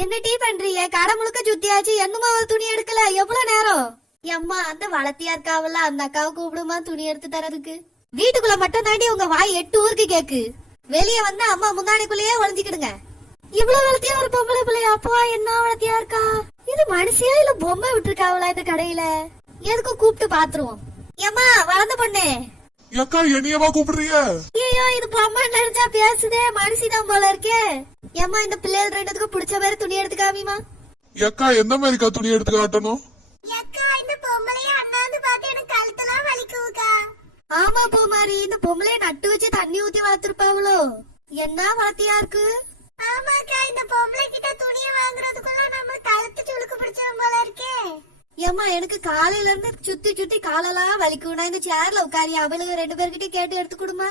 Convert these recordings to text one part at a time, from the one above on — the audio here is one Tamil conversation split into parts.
என்ன டீ பண்றீங்க? கடை முழுக்க சுத்தியாச்சு, என்னமா ஒரு துணி எடுக்கல? எவ்வளவு நேரம்? அம்மா அந்த வளர்த்தியா இருக்காவல்ல, அந்த அக்காவை கூப்பிடுமா துணி எடுத்து தரதுக்கு. வீட்டுக்குள்ள மட்டும் தாண்டி உங்க வாய் 8 ஊருக்கு கேக்கு. வெளியே வந்து அம்மா முந்தானைக்குள்ளேயே ஒளிஞ்சுக்கிடுங்க. இவ்வளவு வளர்த்தியா ஒரு பொம்பளை பிள்ளையா? அப்பா என்ன வளர்த்தியா இருக்கா? இது மனுஷியா இல்ல பொம்மை விட்டுருக்காவளா இந்த கடையில? எதுக்கும் கூப்பிட்டு பாத்துருவோம். ஏமா வளர்ந்த பொண்ணு, அக்கா என்னையவா கூப்பிடுறீங்க? ஐயோ இது பொம்மை நினைச்சா பேசுதே, மனுஷிதான் போல இருக்கே. ஏமா இந்த பிள்ளைகள் ரெண்டுத்துக்கு பிடிச்ச மாதிரி துணி எடுத்து காமிமா. அக்கா எந்த மாதிரிக்கா துணி எடுத்து காட்டணும்? ஆமா பூமாரி, இந்த பொம்பளைய நட்டு வச்சு தண்ணி ஊத்தி வளர்த்திருப்பாவளோ? என்ன வளர்த்தியா இருக்கு. ஆமாக்கா, இந்த பொம்பளை கிட்ட துணியை வாங்குறதுக்குள்ள நம்ம கழுத்து சுளுக்கு பிடிச்சவங்க போல இருக்கே. ஏமா எனக்கு காலையில இருந்து சுத்தி சுத்தி காலெல்லாம் வலிக்கும். நான் இந்த சேர்ல உட்காரி அவளுக்கு 2 பேர்கிட்ட கேட்டு எடுத்து கொடுமா.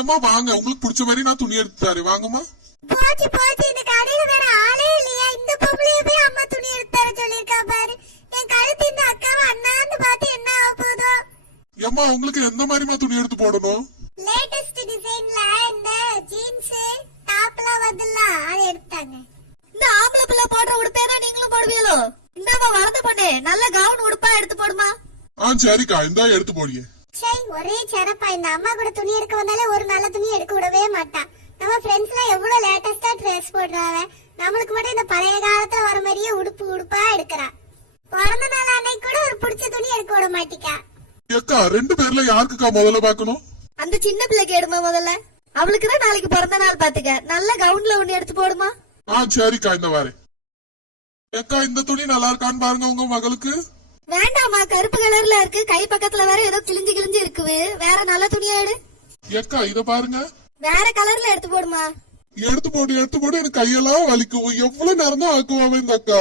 ஏமா வாங்க, உங்களுக்கு பிடிச்ச மாதிரி நான் துணி எடுத்து தரேன், வாங்கம்மா. போச்சு போச்சு, இந்த கடையில வேற ஆளே இல்லையா? இந்த பொம்பளைய போய் அம்மா துணி எடுத்து தர சொல்லிருக்கா பாரு. என் கழுத்து இந்த அக்காவை அண்ணாந்து பார்த்து என்ன ஆக போதோ. ஏமா உங்களுக்கு எந்த மாதிரிமா துணி எடுத்து போடணும்? லேட்டஸ்ட் டிசைன்ல இந்த ஜீன்ஸ் டாப்லாம் வந்துல அதை எடுத்தாங்க. இந்த ஆம்பளை பிள்ளை போடுற உடுப்பே தான் நீங்களும் போடுவீங்களோ? இந்தாமா வளர்ந்த பொண்ணு, நல்ல கவுன் உடுப்பா எடுத்து போடுமா. சரிக்கா, இந்தா எடுத்து போடியே. சரி, ஒரே சரப்பா. இந்த அம்மா கூட துணி எடுக்க வந்தாலே ஒரு நல்ல துணி எடுக்க விடவே மாட்டான். நம்ம ஃப்ரெண்ட்ஸ் எல்லாம் எவ்வளவு லேட்டஸ்டா ட்ரெஸ் போடுறாங்க, நம்மளுக்கு மட்டும் இந்த பழைய காலத்துல வர மாதிரியே உடுப்பா எடுக்கிறா. பிறந்த நாள் அன்னைக்கு கூட ஒரு பிடிச்ச துணி எடுக்க விட மாட்டிக்கா. அக்கா 2 பேர்ல யாருக்குக்கா முதல்ல பாக்கணும்? அந்த சின்ன பிள்ளைக்கு எடுமா முதல்ல. அவளுக்குதான் நாளைக்கு பிறந்த நாள் பாத்துக்க. நல்ல கவுன்ல ஒண்ணு எடுத்து போடுமா. சரிக்கா, இந்த வாரேன். அக்கா இந்த துணி நல்லா இருக்கான்னு பாருங்க உங்க மகளுக்கு. வேண்டாமா, கருப்பு கலர்ல இருக்கு. கை பக்கத்துல வேற ஏதோ கிழிஞ்சு இருக்குது. வேற நல்ல துணியா எடு. அக்கா இத பாருங்க. வேற கலர்ல எடுத்து போடுமா. எடுத்து போடு, எனக்கு கையெல்லாம் வலிக்கும். எவ்வளவு நேரம் தான் ஆக்குவாவே இந்த அக்கா.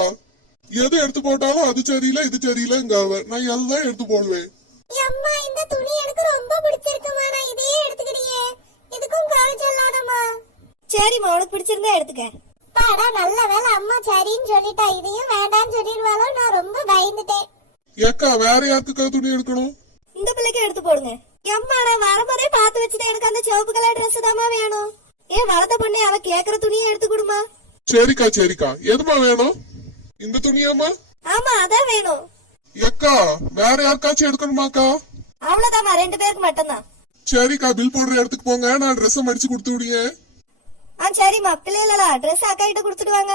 எது எடுத்து போட்டாலும் அது சரியில்லை இது சரியில்லைங்க. நான் எல்லாம் எடுத்து போடுவேன். அம்மா இந்த துணி எனக்கு ரொம்ப பிடிச்சிருக்குமா, நான் இதையே எடுத்துக்கிறியே. இதுக்கும் குறை சொல்லாதம்மா. சரிம்மா, உனக்கு பிடிச்சிருந்தா எடுத்துக்க. பாடா, நல்ல வேலை அம்மா சரின்னு சொல்லிட்டா. இதையும் வேண்டான்னு சொல்லிடுவாளோ, நான் ரொம்ப பயந்துட்டேன். அக்கா வேற யாருக்குக்கா துணி எடுக்கணும்? இந்த பிள்ளைக்கு எடுத்து போடுங்க. எம்மா நான் வரும்போதே பார்த்து வச்சுட்டு எனக்கு அந்த சிவப்பு கலர் ட்ரெஸ் தாமா வேணும். ஏன் வளர்த்த பொண்ணே, அவ கேக்குற துணியை எடுத்து கொடுமா. சரிக்கா எதுமா வேணும்? இந்த துணியாமா? ஆமா அதான் வேணும். அக்கா வேற யாருக்காச்சும் எடுக்கணுமாக்கா? அவ்வளவுதாமா, 2 பேருக்கு மட்டும்தான். சரிக்கா, பில் போடுற இடத்துக்கு போங்க, நான் ட்ரெஸ் மடிச்சு கொடுத்து விடுங்க. சரிம்மா, பிள்ளைகளா ட்ரெஸ் அக்கா கிட்ட கொடுத்துட்டு வாங்க.